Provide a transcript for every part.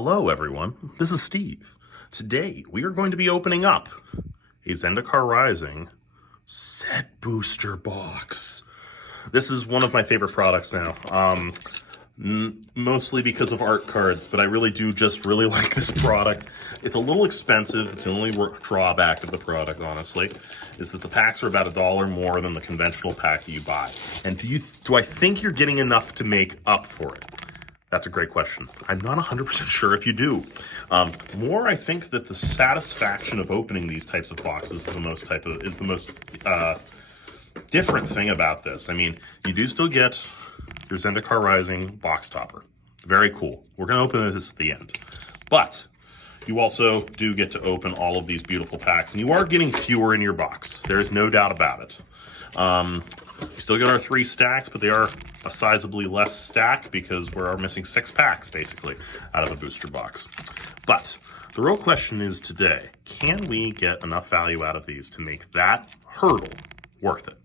Hello everyone, this is Steve. Today we are going to be opening up a Zendikar Rising set booster box. This is one of my favorite products now, mostly because of art cards, but I really do just really like this product. It's a little expensive. It's the only drawback of the product, honestly, is that the packs are about $1 more than the conventional pack that you buy. And do I think you're getting enough to make up for it? That's a great question. I'm not 100% sure if you do. I think that the satisfaction of opening these types of boxes is the most different thing about this. I mean, you do still get your Zendikar Rising box topper. Very cool. We're going to open this at the end. But you also do get to open all of these beautiful packs, and you are getting fewer in your box. There's no doubt about it. We still get our 3 stacks, but they are a sizably less stack because we're missing 6 packs, basically, out of a booster box. But the real question is today, can we get enough value out of these to make that hurdle worth it?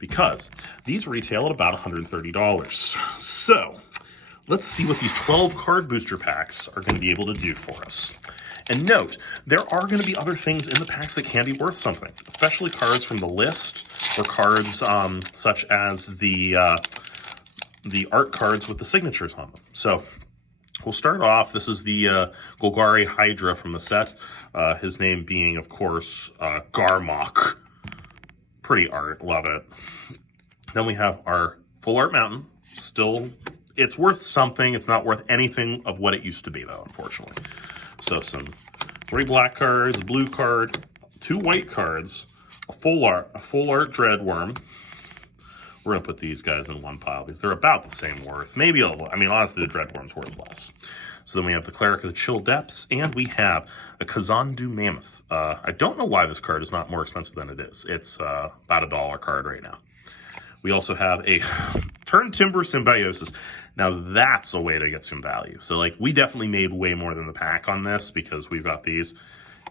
Because these retail at about $130. So let's see what these 12 card booster packs are going to be able to do for us. And note, there are going to be other things in the packs that can be worth something, especially cards from the list or cards such as the art cards with the signatures on them. So we'll start off. This is the Golgari Hydra from the set. His name being, of course, Garmok. Pretty art, love it. Then we have our Full Art Mountain. Still, it's worth something. It's not worth anything of what it used to be, though, unfortunately. So some 3 black cards, a blue card, 2 white cards, a full art Dreadworm. We're gonna put these guys in one pile because they're about the same worth. Maybe a little. I mean, honestly, the Dreadworm's worth less. So then we have the Cleric of the Chill Depths, and we have a Kazandu Mammoth. I don't know why this card is not more expensive than it is. It's about $1 card right now. We also have a Turn Timber Symbiosis. Now that's a way to get some value. So like we definitely made way more than the pack on this because we've got these.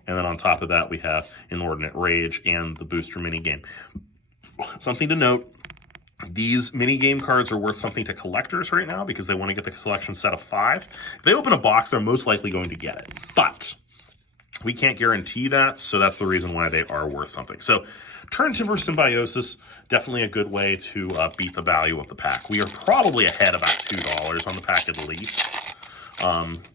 And then on top of that, we have Inordinate Rage and the booster minigame. Something to note, these minigame cards are worth something to collectors right now because they want to get the collection set of 5. If they open a box, they're most likely going to get it. But we can't guarantee that, so that's the reason why they are worth something. So Turn Timber Symbiosis, definitely a good way to beat the value of the pack. We are probably ahead about $2 on the pack at least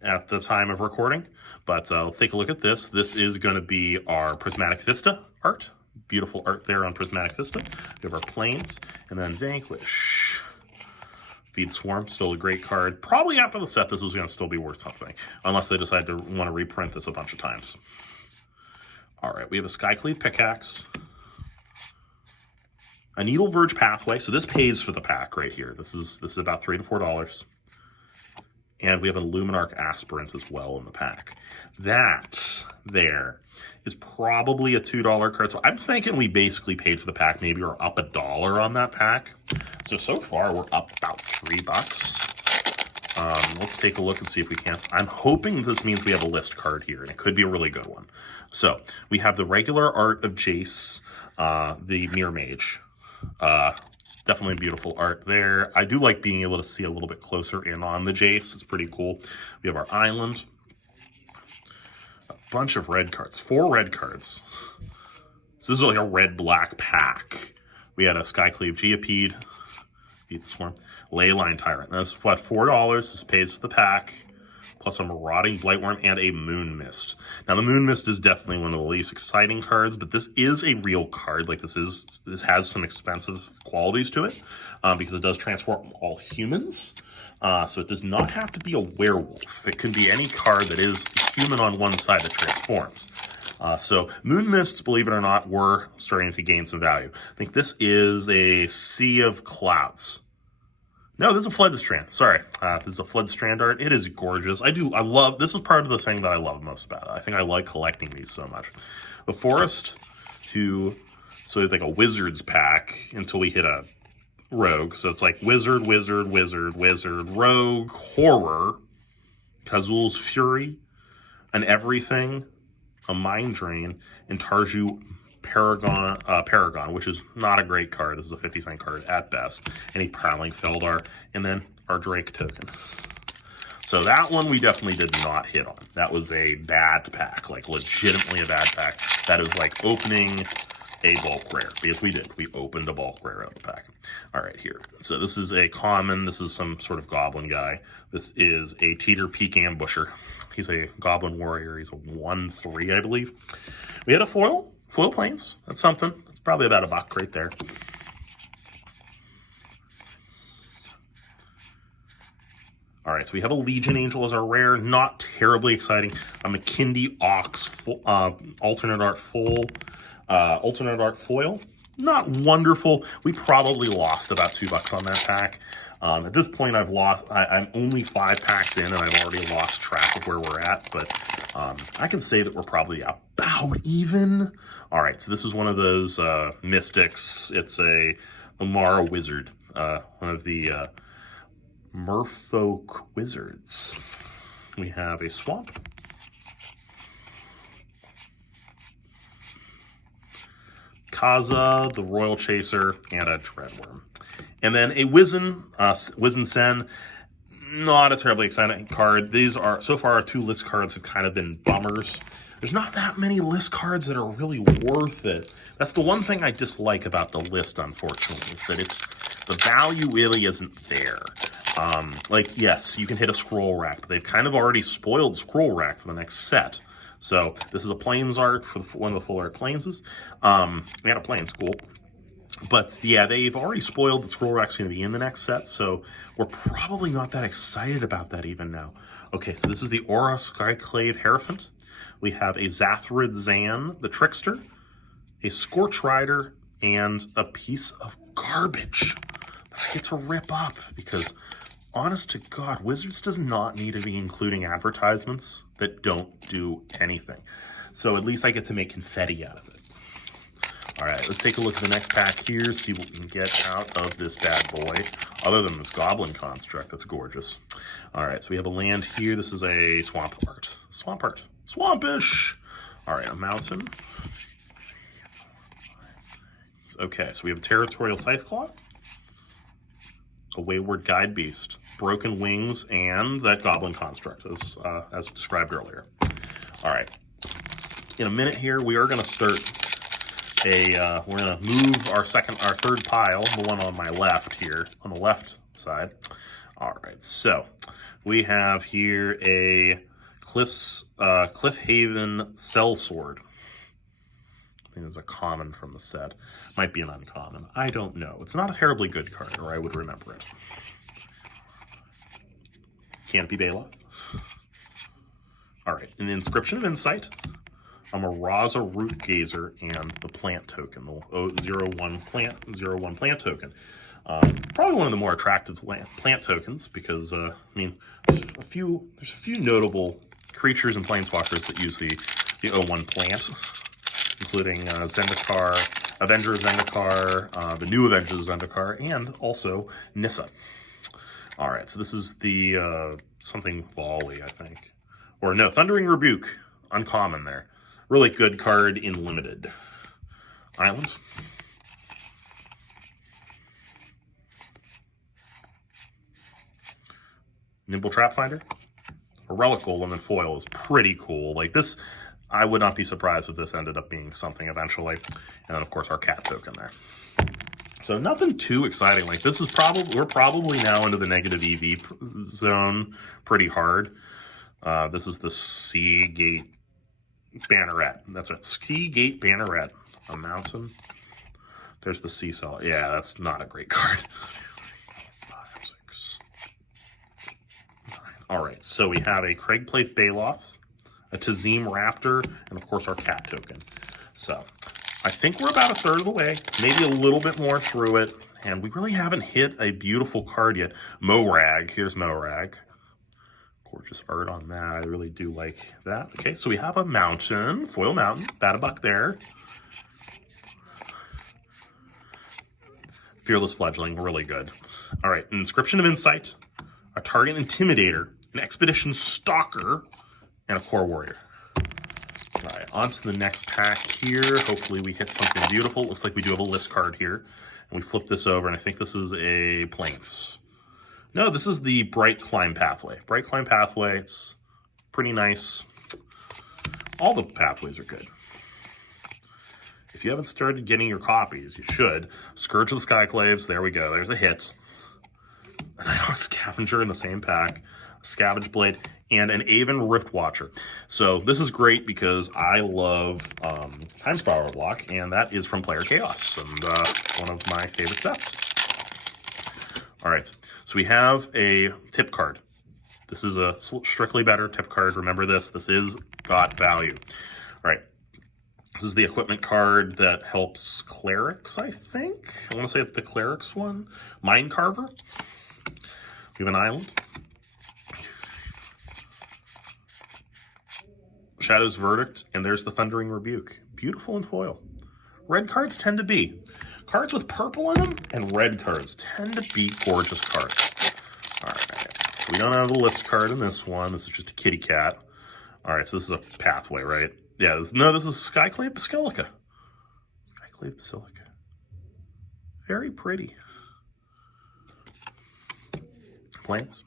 at the time of recording. But let's take a look at this. This is going to be our Prismatic Vista art. Beautiful art there on Prismatic Vista. We have our Plains, and then Vanquish. Feed Swarm, still a great card. Probably after the set, this is going to still be worth something, unless they decide to want to reprint this a bunch of times. All right, we have a Skycleave Pickaxe. A Needle Verge Pathway, so this pays for the pack right here. This is about $3 to $4. And we have a Luminarch Aspirant as well in the pack. That there is probably a $2 card. So I'm thinking we basically paid for the pack. Maybe we're up $1 on that pack. So far we're up about $3. Let's take a look and see if we can. I'm hoping this means we have a list card here, and it could be a really good one. So we have the regular art of Jace, the Mirror Mage. Definitely beautiful art there. I do like being able to see a little bit closer in on the Jace. It's pretty cool. We have our island. A bunch of red cards. 4 red cards. So this is like a red-black pack. We had a Skycleave Geopede. Feed Swarm. Leyline Tyrant. That's what, $4. This pays for the pack. Plus a Marauding Blightworm and a Moon Mist. Now the Moon Mist is definitely one of the least exciting cards, but this is a real card. Like this has some expensive qualities to it because it does transform all humans. So it does not have to be a werewolf. It can be any card that is human on one side that transforms. So Moon Mists, believe it or not, were starting to gain some value. I think this is a Sea of Clouds. No, this is a Floodstrand. Sorry. This is a Floodstrand art. It is gorgeous. I love, this is part of the thing that I love most about it. I think I like collecting these so much. The Forest so it's like a Wizards pack until we hit a Rogue. So it's like Wizard, Wizard, Wizard, Wizard, Rogue, Horror, Kazul's Fury, and Everything, a Mind Drain, and Tarju Paragon, which is not a great card. This is a 50-cent card at best. And a Prowling Feldar, and then our Drake token. So that one we definitely did not hit on. That was a bad pack, like legitimately a bad pack. That is like opening a bulk rare, because we did. We opened a bulk rare out of the pack. All right, here. So this is a common. This is some sort of goblin guy. This is a Teeter Peak Ambusher. He's a goblin warrior. He's a 1/3, I believe. We had a foil planes. That's something. That's probably about $1 right there. All right, so we have a Legion Angel as our rare. Not terribly exciting. A McKindy Ox alternate art full. Alternate art foil, not wonderful. We probably lost about $2 on that pack. At this point, I'm only 5 packs in, and I've already lost track of where we're at. But I can say that we're probably about even. All right, so this is one of those mystics. It's a Umara Wizard, one of the Merfolk Wizards. We have a Swamp. Kaza, the Royal Chaser, and a Dreadworm. And then a Wizen Sen. Not a terribly exciting card. These are, so far, our 2 list cards have kind of been bummers. There's not that many list cards that are really worth it. That's the one thing I dislike about the list, unfortunately, is that the value really isn't there. Like, yes, you can hit a Scroll Rack, but they've kind of already spoiled Scroll Rack for the next set. So this is a Plains art for one of the full art Plainses. We had a Plains, cool. But yeah, they've already spoiled that Scroll Rack's going to be in the next set, so we're probably not that excited about that even now. Okay, so this is the Aura Skyclave Hierophant. We have a Zathrid Zan, the Trickster, a Scorch Rider, and a piece of garbage that I get to rip up because, honest to God, Wizards does not need to be including advertisements that don't do anything. So at least I get to make confetti out of it. All right, let's take a look at the next pack here, see what we can get out of this bad boy, other than this Goblin Construct. That's gorgeous. All right, so we have a land here. This is a Swamp art. Swamp art. Swampish. All right, a mountain. Okay, so we have a Territorial Scytheclaw, a Wayward Guide Beast, Broken Wings, and that Goblin Construct, as described earlier. All right, in a minute here, we are going to start we're going to move our third pile, the one on my left here, on the left side. All right, so we have here a Cliffhaven Sellsword. I think it's a common from the set. Might be an uncommon. I don't know. It's not a terribly good card, or I would remember it. Canopy Baloth. All right, an Inscription of Insight, a Maraza Root Gazer, and the Plant Token, the 0/1 plant token. Probably one of the more attractive plant tokens because, I mean, there's a few notable creatures and planeswalkers that use the 0/1 plant, including Zendikar, Avenger Zendikar, the new Avenger Zendikar, and also Nissa. All right, so this is the something volley, I think. Or no, Thundering Rebuke, uncommon there. Really good card in limited. Island. Nimble Trapfinder. A Relic Golem in foil is pretty cool. Like this, I would not be surprised if this ended up being something eventually. And then of course our cat token there. So nothing too exciting. Like this is we're probably now into the negative EV zone pretty hard. This is the Seagate Banneret. That's it. Seagate Banneret. A mountain. There's the Seesaw. Yeah, that's not a great card. 5, 6, 9. All right, so we have a Craigplaith Baloth, a Tazim Raptor, and of course our cat token. So I think we're about a third of the way, maybe a little bit more through it, and we really haven't hit a beautiful card yet. Morag. Here's Morag. Gorgeous art on that. I really do like that. Okay, so we have a mountain, foil mountain, $1 there. Fearless Fledgling, really good. All right, an Inscription of Insight, a Target Intimidator, an Expedition Stalker, and a Core Warrior. All right, on to the next pack here. Hopefully we hit something beautiful. Looks like we do have a list card here. And we flip this over, and I think this is a Plains. No, this is the Bright Climb Pathway. Bright Climb Pathway, it's pretty nice. All the pathways are good. If you haven't started getting your copies, you should. Scourge of the Skyclaves, there we go. There's a hit. And I know a Scavenger in the same pack, a Scavenge Blade, and an Aven Rift Watcher. So this is great because I love Time Spiral Block, and that is from Player Chaos, and one of my favorite sets. All right, so we have a tip card. This is a strictly better tip card. Remember this. This is got value. All right. This is the equipment card that helps clerics, I think. I want to say it's the clerics one. Mind Carver. We have an island. Shadow's Verdict, and there's the Thundering Rebuke. Beautiful in foil. Red cards tend to be. Cards with purple in them and red cards tend to be gorgeous cards. All right. We don't have a list card in this one. This is just a kitty cat. All right, so this is a pathway, right? Yeah, this is Skyclave Basilica. Skyclave Basilica. Very pretty. Planes.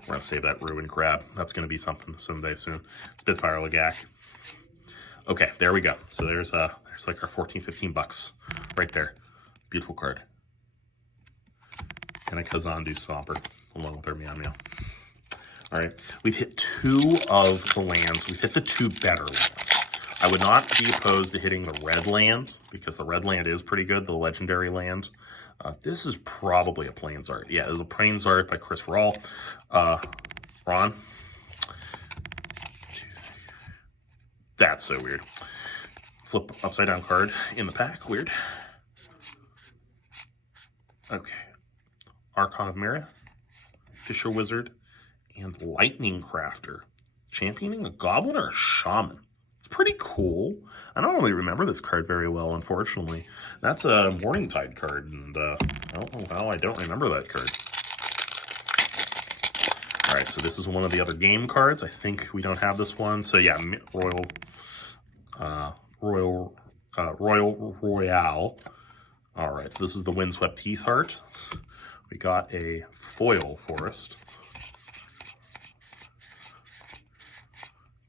We're going to save that Ruin Crab. That's going to be something someday soon. Spitfire Lagac. Okay, there we go. So there's like our 14, 15 bucks right there. Beautiful card. And a Kazandu Stomper along with our Meow Meow. All right, we've hit 2 of the lands. We've hit the 2 better lands. I would not be opposed to hitting the red land because the red land is pretty good, the legendary land. This is probably a Plains Art. Yeah, there's a Plains Art by Chris Rawl. Ron. That's so weird. Flip upside down card in the pack. Weird. Okay. Archon of Mira, Fisher Wizard, and Lightning Crafter. Championing a Goblin or a Shaman. It's pretty cool. I don't really remember this card very well, unfortunately. That's a Morningtide card, and I don't know how I don't remember that card. All right, so this is one of the other game cards. I think we don't have this one. So yeah, Royale. All right, so this is the Windswept Teeth Heart. We got a foil forest.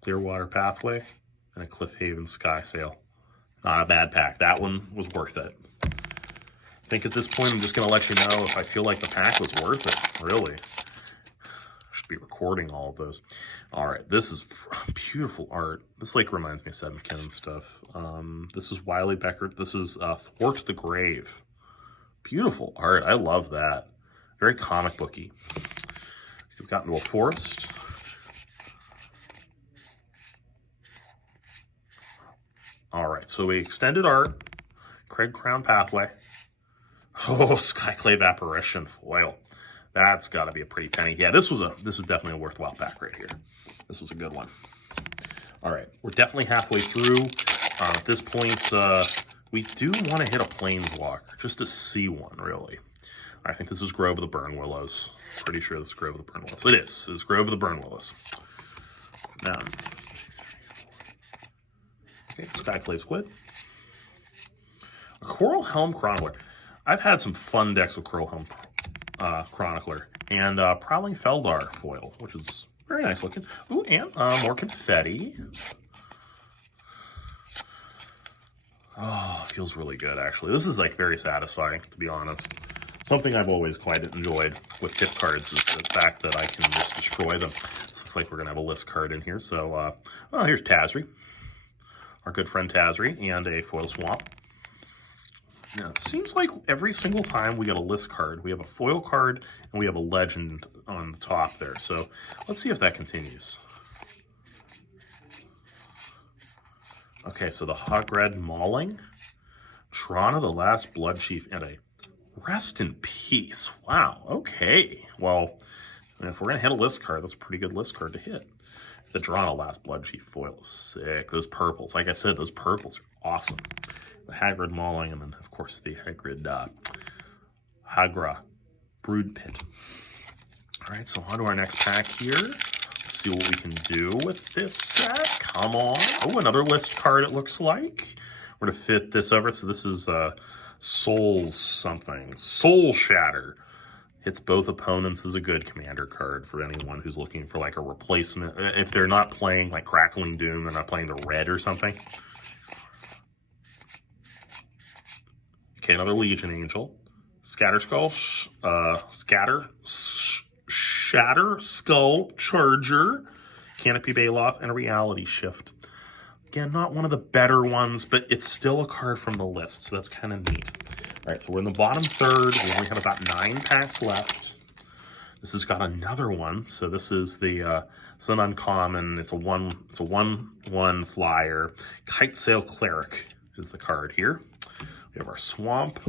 Clearwater Pathway, and a Cliffhaven Sky Sail. Not a bad pack. That one was worth it. I think at this point I'm just going to let you know if I feel like the pack was worth it, really. Should be recording all of those. All right, this is beautiful art. This like reminds me of Seth McKinnon stuff. This is Wiley Becker. This is Thwart the Grave. Beautiful art. I love that. Very comic booky. We've gotten to a forest. All right, so we extended art. Craig Crown Pathway. Oh, Skyclave Apparition foil. That's got to be a pretty penny. Yeah, this was definitely a worthwhile pack right here. This was a good one. All right, we're definitely halfway through. At this point, we do want to hit a Planeswalker just to see one, really. I think this is Grove of the Burn Willows. Pretty sure this is Grove of the Burn Willows. It is. It's Grove of the Burn Willows. Now, okay, Skyclave Squid. A Coral Helm Chronicler. I've had some fun decks with Coral Helm Chronicler. And Prowling Feldar foil, which is very nice looking. Ooh, and more confetti. Oh, it feels really good, actually. This is, like, very satisfying, to be honest. Something I've always quite enjoyed with tip cards is the fact that I can just destroy them. This looks like we're going to have a list card in here. So, here's Tazri. Our good friend Tazri, and a foil swamp. Now, it seems like every single time we get a list card, we have a foil card and we have a legend on the top there. So let's see if that continues. Okay, so the Hogred Mauling, Trana the Last Blood Chief, and a Rest in Peace. Wow, okay. Well, if we're going to hit a list card, that's a pretty good list card to hit. The Drana Last Blood Chief foil is sick. Those purples, like I said, those purples are awesome. The Hagrid Mauling, and then, of course, the Hagrid Hagra Brood Pit. All right, so on to our next pack here. Let's see what we can do with this set. Come on. Oh, another list card, it looks like. We're going to fit this over. So this is Soul Shatter. Hits both opponents is a good commander card for anyone who's looking for like a replacement. If they're not playing like Crackling Doom, they're not playing the red or something. Okay, another Legion Angel. Shatter Skull Charger. Canopy Bailoff, and a Reality Shift. Again, not one of the better ones, but it's still a card from the list, so that's kind of neat. All right, so we're in the bottom third. We only have about 9 packs left. This has got another one. So this is it's an uncommon. It's a 1/1 flyer. Kite Sail Cleric is the card here. We have our Swamp.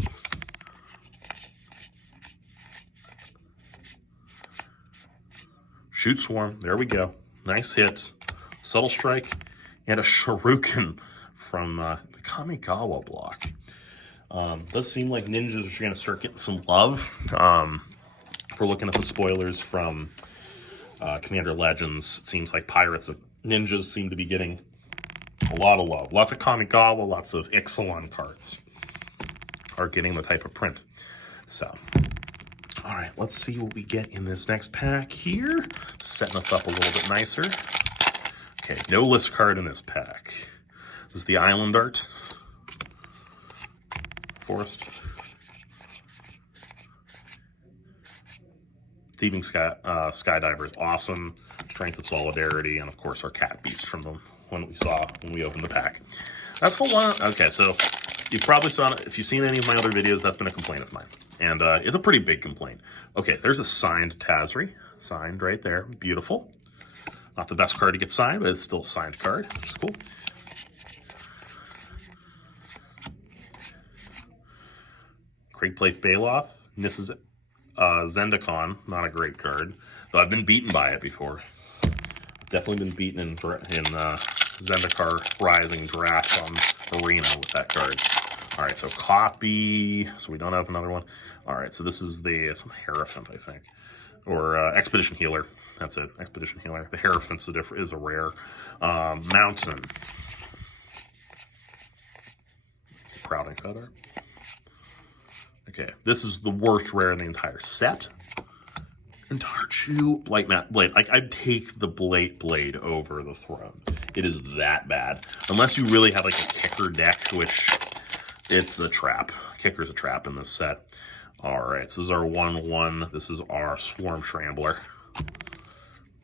Shoot Swarm. There we go. Nice hit. Subtle Strike. And a Shuriken from the Kamigawa block. Does seem like ninjas are going to start getting some love. If we're looking at the spoilers from Commander Legends, it seems like pirates of ninjas seem to be getting a lot of love. Lots of Kamigawa, lots of Ixalan cards are getting the type of print. So, all right, let's see what we get in this next pack here. Setting us up a little bit nicer. Okay, no list card in this pack. This is the Island Art. Forest. Thieving Skydiver is awesome. Strength of Solidarity, and of course our Cat Beast from the one we saw when we opened the pack. That's the one. Okay, so you probably saw it. If you've seen any of my other videos, that's been a complaint of mine. And it's a pretty big complaint. Okay, there's a signed Tazri. Signed right there. Beautiful. Not the best card to get signed, but it's still a signed card, which is cool. Craigplaith Bailoff. This is Zendikar. Not a great card. Though I've been beaten by it before. Definitely been beaten in Zendikar Rising Draft on Arena with that card. All right, so copy. So we don't have another one. All right, so this is some Hierophant, I think. Or Expedition Healer. That's it, Expedition Healer. The Hierophant's is a rare. Mountain. Crowding Cutter. Okay, this is the worst rare in the entire set. Entire chew. Blight Mat Blade. Like, I'd take the Blade over the Throne. It is that bad. Unless you really have like a kicker deck, which it's a trap. Kicker's a trap in this set. All right, so this is our 1/1. This is our Swarm Shambler.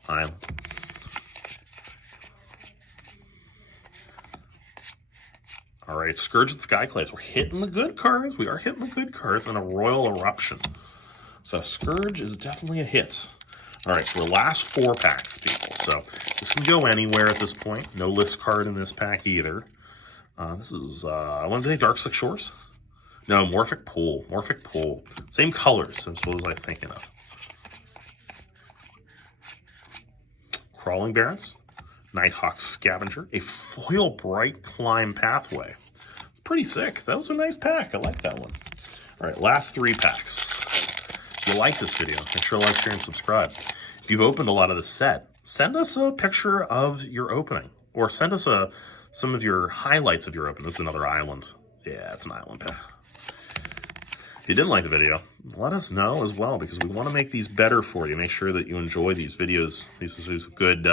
All right, Scourge of the Skyclaves. We're hitting the good cards. We are hitting the good cards, and a Royal Eruption. So Scourge is definitely a hit. All right, so we're last 4 packs, people. So this can go anywhere at this point. No list card in this pack either. This is, I want to say Darkslick Shores. No, Morphic Pool. Morphic Pool. Same colors, I suppose I'm thinking of. Crawling Barrens. Nighthawk Scavenger. A foil Bright Climb Pathway. It's pretty sick. That was a nice pack. I like that one. All right, last 3 packs. If you like this video, make sure to like, share, and subscribe. If you've opened a lot of this set, send us a picture of your opening. Or send us some of your highlights of your opening. This is another island. Yeah, it's an island pack. If you didn't like the video, let us know as well, because we want to make these better for you. Make sure that you enjoy these videos. This is good,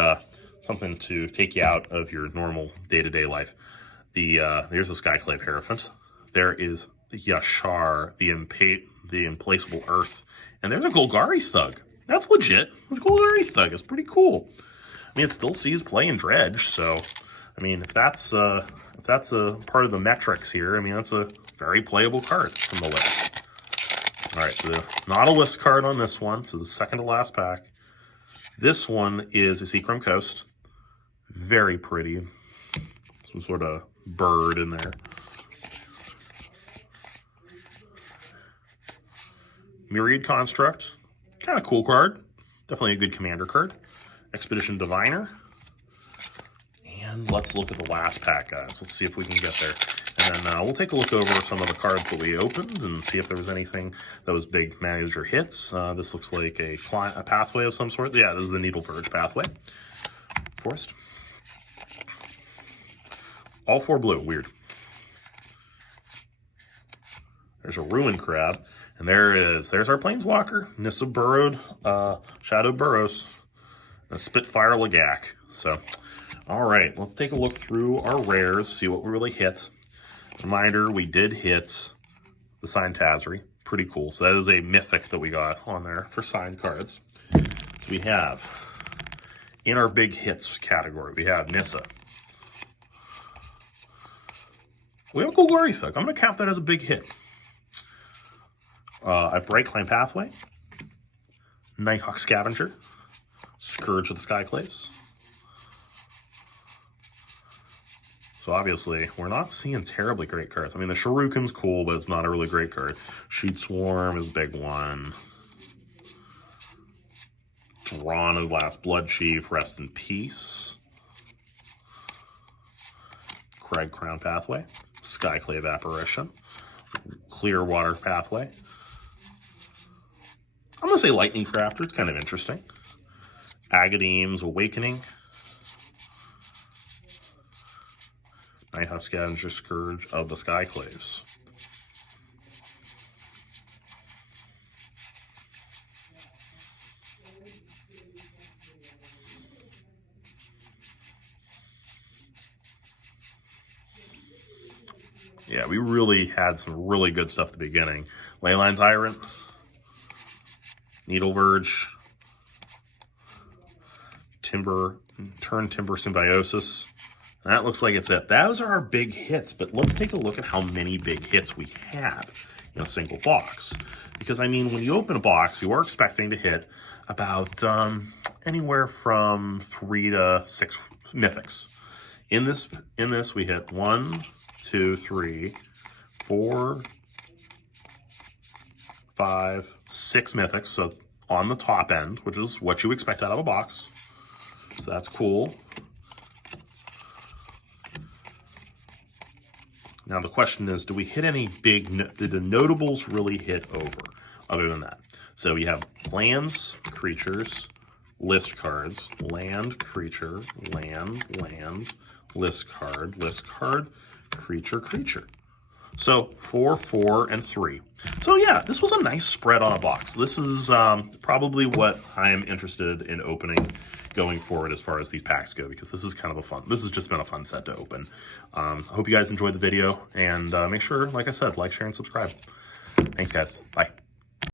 something to take you out of your normal day-to-day life. There's the Skyclave Hierophant. There is Yashar, the Implacable Earth. And there's a Golgari Thug. That's legit. The Golgari Thug is pretty cool. I mean, it still sees play in Dredge, so I mean, if that's a part of the metrics here, I mean, that's a very playable card from the list. All right, so not a list card on this one. So the second to last pack. This one is a Seachrome Coast. Very pretty. Some sort of bird in there. Myriad Construct. Kind of cool card. Definitely a good commander card. Expedition Diviner. And let's look at the last pack, guys. Let's see if we can get there. And then we'll take a look over some of the cards that we opened and see if there was anything that was big manager hits. This looks like a pathway of some sort. Yeah, this is the Needle Verge pathway. Forest. All 4 blue. Weird. There's a Ruin Crab. And there's our Planeswalker, Nissa Burrowed, Shadow Burrows, and a Spitfire Lagak. So, all right, let's take a look through our rares, see what we really hit. Reminder, we did hit the Signed Tazri. Pretty cool. So that is a mythic that we got on there for signed cards. So we have, in our big hits category, we have Nissa. We have Golgari Thug. I'm going to count that as a big hit. A Bright Claim Pathway, Nighthawk Scavenger, Scourge of the Skyclaves. So obviously, we're not seeing terribly great cards. I mean, the Shuriken's cool, but it's not a really great card. Sheet Swarm is a big one. Drawn of the Last Blood Chief, rest in peace. Crag Crown Pathway, Skyclave Apparition, Clearwater Pathway. I'm going to say Lightning Crafter. It's kind of interesting. Agadeem's Awakening. Nighthawk Scavenger, Scourge of the Skyclaves. Yeah, we really had some really good stuff at the beginning. Leyline Tyrant. Needle Verge, Timber Symbiosis. And that looks like it's it. Those are our big hits, but let's take a look at how many big hits we had in a single box. Because, I mean, when you open a box, you are expecting to hit about anywhere from 3 to 6 mythics. In this, we hit 1, 2, 3, 4, 5, 6 mythics, so on the top end, which is what you expect out of a box. So that's cool. Now the question is, do we hit any big, did the notables really hit over other than that? So we have lands, creatures, list cards, land, creature, land, list card, creature, creature. So 4, 4, and 3. So yeah, this was a nice spread on a box. This is probably what I am interested in opening going forward as far as these packs go, because this is kind of a fun, this has just been a fun set to open. I hope you guys enjoyed the video, and make sure, like I said, like, share, and subscribe. Thanks, guys. Bye.